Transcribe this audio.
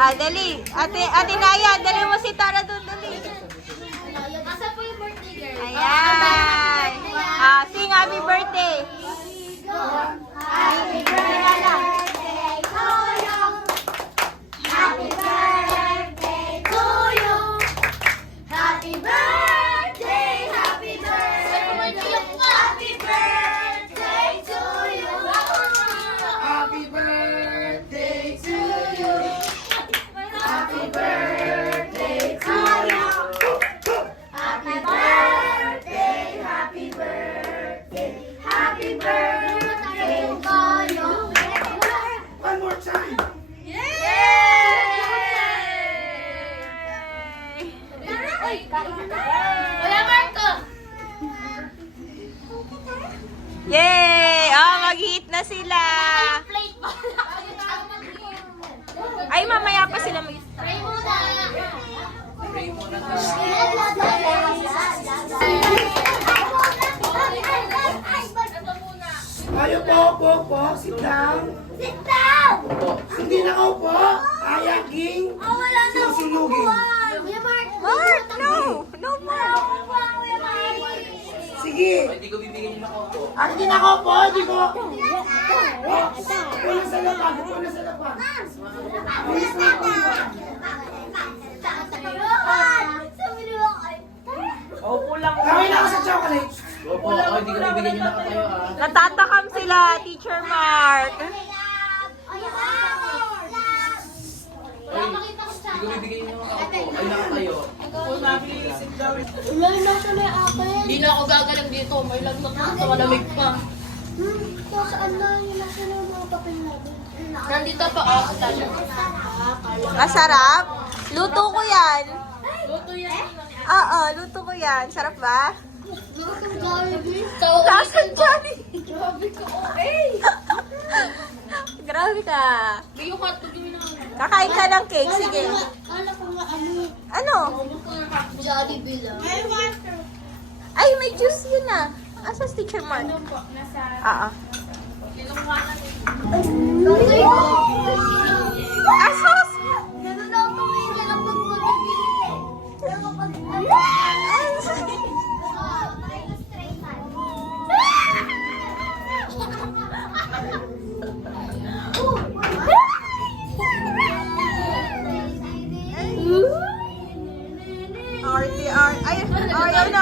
Ah, dali. Ate Naya, dali mo si Tara doon, dali. Asa po yung birthday girl? Ayan. Ah, sing happy birthday. Happy birthday to you. Happy birthday to you. Happy birthday, happy birthday. Happy birthday to you. Happy birthday to you. Happy birthday to you. Happy birthday, happy birthday. Happy birthday to you. One more time. Kuya Marco! Yay! Oh, mag-hit na sila. Plate mo. Ay, mamaya pa sila mag Pray muna. Tayo po. Sit down. Sit down! Hindi nakaupo. Ayaging. Wala na akong Susunugin. upuan. Kuya Mark! Mark, no! No, Wala Mark! akong upuan, Kuya Mark. Sige. Hindi ko bibigyan yung nakaupo. Hindi nakaupo. Hindi ko ako. Pula sa lapag. Pula sa lapag. Kawin ako sa chocolate. Opo, ako hindi ko bibigyan yung nakatayo ah. Natatakam sila, Teacher Mark. Hindi ko bibigyan yung nakaupo. Ay, nakatayo. Hindi na ako gagaling dito. May lagnat na sa malamig pa. Saan na yung nasa na yung mga papel natin? Nandito pa ako tayo. Masarap? Luto ko yan. Luto yan. Oo, luto ko yan. Sarap ba? Lutong Jollibee. Nasaan dyan? Grabe ka. Okay. Grabe ka. May yung hotdog yung inaano. Kakain ka ng cake. Sige. Alam ko nga ano. Ano? Jollibee lang. May water. Ay, may juice yun ah. Asa si Teacher Mark? Oo. Asos! Ganun ako kumingin ang pagpapabili. Pero kapag RTR. Ay, ayaw na.